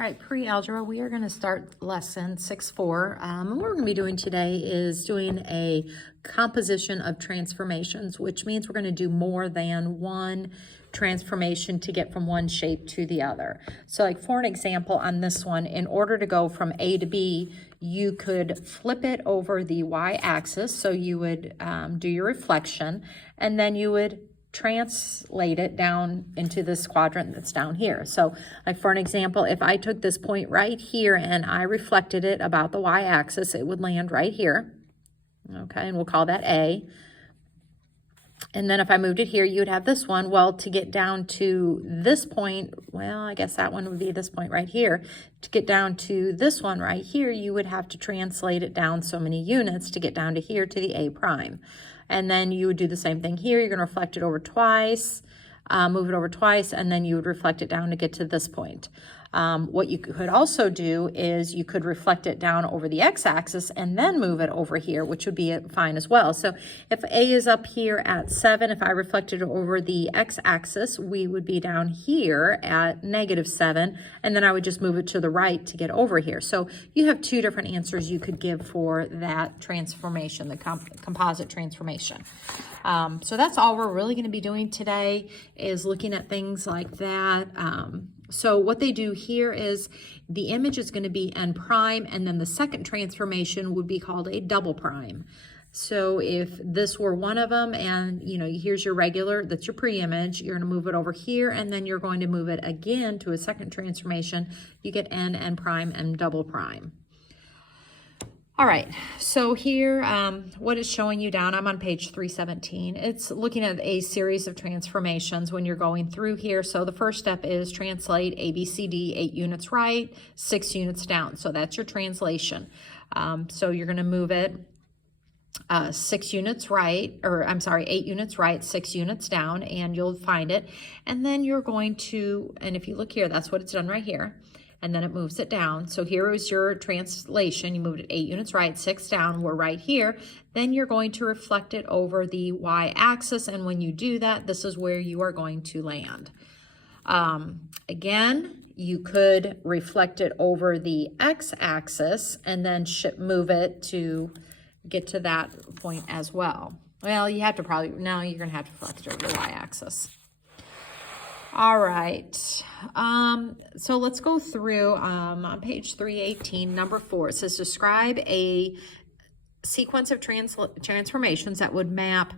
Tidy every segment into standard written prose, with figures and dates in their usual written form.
All right, pre-algebra, we are going to start lesson 6-4. And what we're going to be doing today is doing a composition of transformations, which means we're going to do more than one transformation to get from one shape to the other. So like for an example on this one, in order to go from A to B, you could flip it over the y-axis. So you would do your reflection, and then you would translate it down into this quadrant that's down here. So like for an example, if I took this point right here and I reflected it about the y-axis, it would land right here. Okay, and we'll call that A. And then if I moved it here, you would have this one. Well, to get down to this point, well, I guess that one would be this point right here. To get down to this one right here, you would have to translate it down so many units to get down to here to the A prime. And then you would do the same thing here. You're going to reflect it over twice, move it over twice, and then you would reflect it down to get to this point. What you could also do is you could reflect it down over the x-axis and then move it over here, which would be fine as well. So if A is up here at 7, if I reflected it over the x-axis, we would be down here at -7, and then I would just move it to the right to get over here. So you have two different answers you could give for that transformation, the composite transformation. So that's all we're really going to be doing today, is looking at things like that. So what they do here is the image is going to be n prime, and then the second transformation would be called a double prime. So if this were one of them, and here's your regular, that's your pre-image, you're going to move it over here, and then you're going to move it again to a second transformation. You get n prime, and double prime. All right, so here, what it's showing you down, I'm on page 317. It's looking at a series of transformations when you're going through here. So the first step is translate ABCD 8 units right, 6 units down. So that's your translation. So you're going to move it 6 units right, or I'm sorry, 8 units right, 6 units down, and you'll find it. And then you're going to, and if you look here, that's what it's done right here. And then it moves it down. So here is your translation. You moved it 8 units right, 6 down. We're right here. Then you're going to reflect it over the y-axis. And when you do that, this is where you are going to land. Again, you could reflect it over the x-axis and then move it to get to that point as well. Well, you have to probably, now you're going to have to reflect it over the y-axis. All right, so let's go through on page 318, number 4. It says describe a sequence of transformations that would map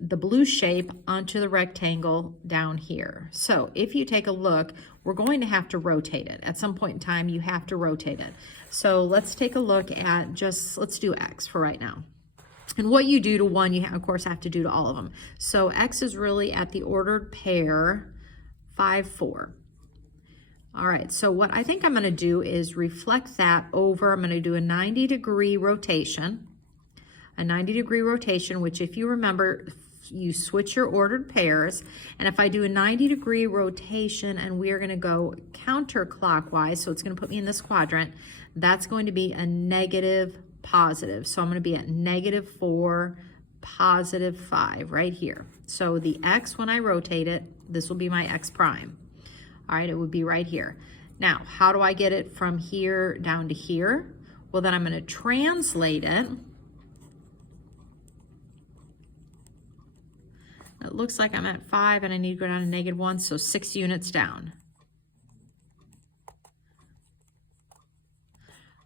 the blue shape onto the rectangle down here. So if you take a look, we're going to have to rotate it. At some point in time, you have to rotate it. So let's take a look at let's do X for right now. And what you do to one, you of course have to do to all of them. So X is really at the ordered pair 5, 4. All right, so what I think I'm going to do is reflect that over. I'm going to do a 90-degree rotation. A 90-degree rotation, which if you remember, you switch your ordered pairs. And if I do a 90-degree rotation and we are going to go counterclockwise, so it's going to put me in this quadrant, that's going to be a negative positive. So I'm going to be at -4, +5 right here. So the X, when I rotate it, this will be my X prime. All right, it would be right here. Now, how do I get it from here down to here? Well, then I'm going to translate it. It looks like I'm at 5 and I need to go down to -1, so 6 units down.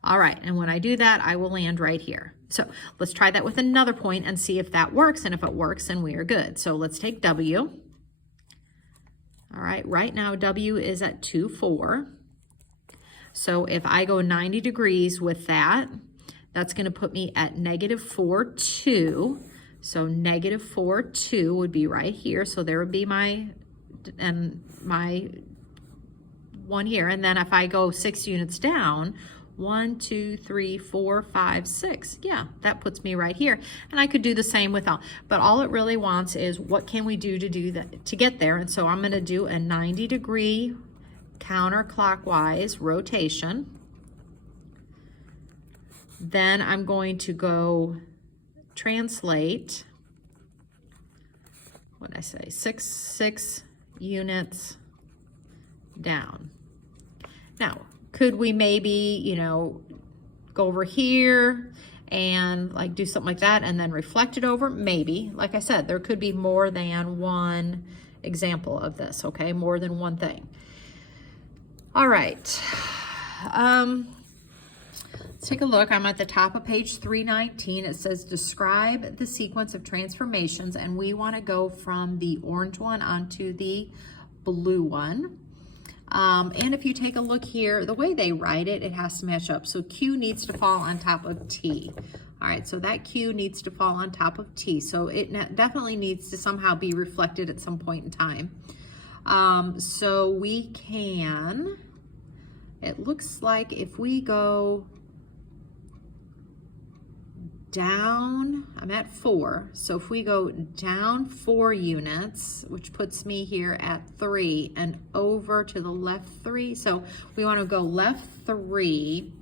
All right, and when I do that, I will land right here. So let's try that with another point and see if that works, and if it works, then we are good. So let's take W. All right, right now W is at 2, 4. So if I go 90 degrees with that, that's going to put me at -4, 2. So -4, 2 would be right here. So there would be my one here. And then if I go 6 units down, 1, 2, 3, 4, 5, 6. Yeah, that puts me right here. And I could do the same with all, but all it really wants is what can we do that to get there. And so I'm going to do a 90-degree counterclockwise rotation. Then I'm going to go translate, what did I say, 6 units down. Now, Could we maybe, you know, go over here and like do something like that and then reflect it over? Maybe. Like I said, there could be more than one example of this, okay? More than one thing. All right. Let's take a look. I'm at the top of page 319. It says describe the sequence of transformations, and we want to go from the orange one onto the blue one. And if you take a look here, the way they write it, it has to match up. So Q needs to fall on top of T. All right, so that Q needs to fall on top of T. So it definitely needs to somehow be reflected at some point in time. So we can, it looks like if we go down, I'm at 4. So if we go down 4 units, which puts me here at 3, and over to the left 3. So we want to go left 3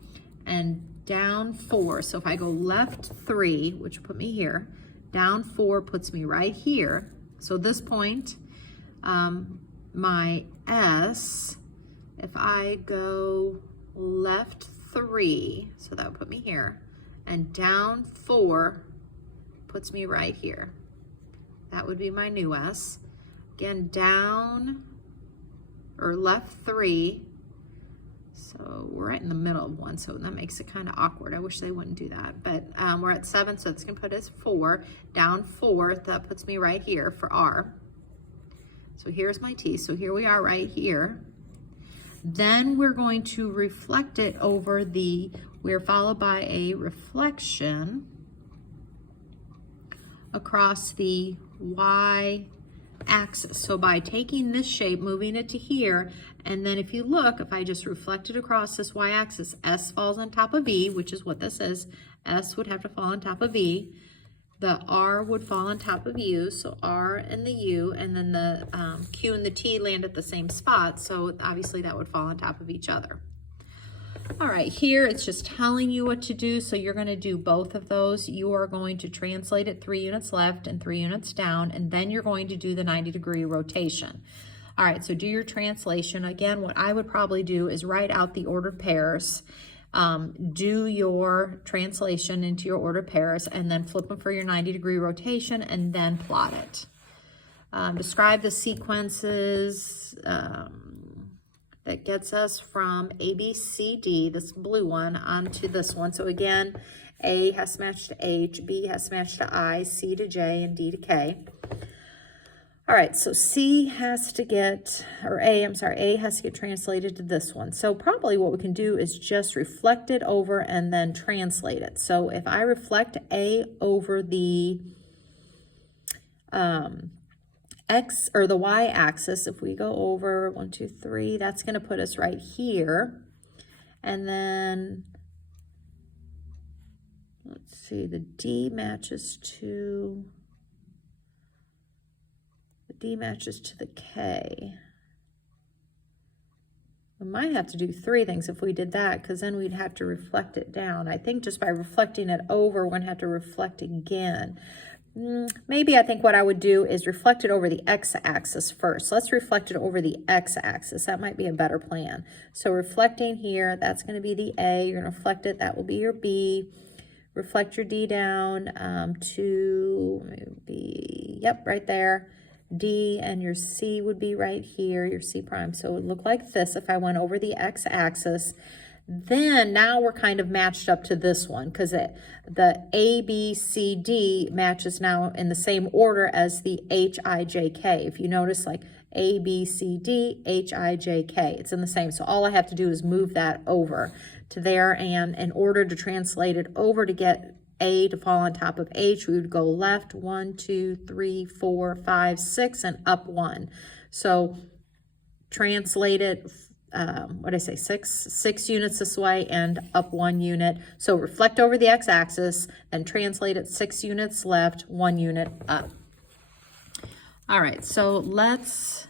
and down 4. So if I go left 3, which will put me here, down 4 puts me right here. So this point, my S, if I go left 3, so that would put me here, and down 4 puts me right here. That would be my new S. Again, down or left 3. So we're right in the middle of one, so that makes it kind of awkward. I wish they wouldn't do that, but we're at 7, so it's gonna put us 4. Down 4, that puts me right here for R. So here's my T, so here we are right here. Then we're going to reflect it over the, we're followed by a reflection across the Y axis. So by taking this shape, moving it to here, and then if you look, if I just reflect it across this Y axis, S falls on top of E, which is what this is. S would have to fall on top of E. The R would fall on top of U, so R and the U, and then the Q and the T land at the same spot, so obviously that would fall on top of each other. All right, here it's just telling you what to do, so you're going to do both of those. You are going to translate it 3 units left and 3 units down, and then you're going to do the 90-degree rotation. All right, so do your translation. Again, what I would probably do is write out the ordered pairs, do your translation into your ordered pairs, and then flip them for your 90-degree rotation, and then plot it. Describe the sequences that gets us from A, B, C, D, this blue one, onto this one. So again, A has to match to H, B has to match to I, C to J, and D to K. All right, so C has to get, or A, I'm sorry, A has to get translated to this one. So probably what we can do is just reflect it over and then translate it. So if I reflect A over the X or the Y axis, if we go over 1, 2, 3, that's going to put us right here. And then let's see, the D matches to the K. We might have to do 3 things if we did that, because then we'd have to reflect it down. I think just by reflecting it over, we're going to have to reflect again. Maybe I think what I would do is reflect it over the x-axis first. Let's reflect it over the x-axis. That might be a better plan. So reflecting here, that's going to be the A. You're going to reflect it. That will be your B. Reflect your D down to maybe, yep, right there. D, and your C would be right here, your C prime. So it would look like this if I went over the x-axis. Then now we're kind of matched up to this one, because the A, B, C, D matches now in the same order as the H, I, J, K. If you notice, like A, B, C, D, H, I, J, K, it's in the same. So all I have to do is move that over to there, and in order to translate it over to get A to fall on top of H, we would go left 1, 2, 3, 4, 5, 6, and up 1. So translate it, what did I say, 6 units this way and up 1 unit. So reflect over the x-axis and translate it 6 units left, 1 unit up. All right, so let's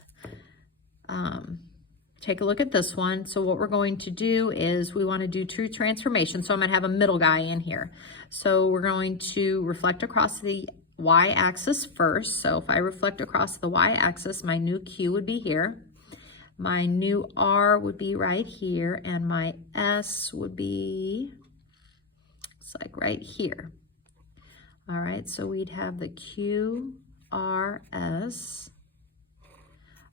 take a look at this one. So what we're going to do is we want to do true transformation. So I'm going to have a middle guy in here. So we're going to reflect across the y-axis first. So if I reflect across the y-axis, my new Q would be here. My new R would be right here, and my S would be, it's like right here. All right, so we'd have the Q, R, S.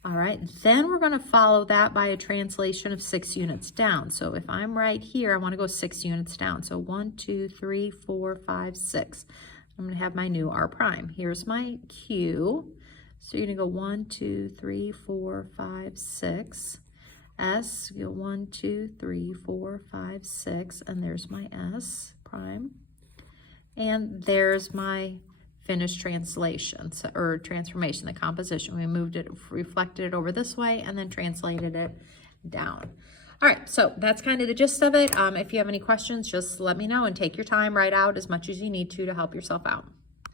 All right, then we're going to follow that by a translation of 6 units down. So if I'm right here, I want to go 6 units down. So 1, 2, 3, 4, 5, 6. I'm going to have my new R prime. Here's my Q. So you're going to go 1, 2, 3, 4, 5, 6. S, you go 1, 2, 3, 4, 5, 6. And there's my S prime. And there's my finished translation, or transformation, the composition. We moved it, reflected it over this way, and then translated it down. All right, so that's kind of the gist of it. If you have any questions, just let me know and take your time, write out as much as you need to help yourself out.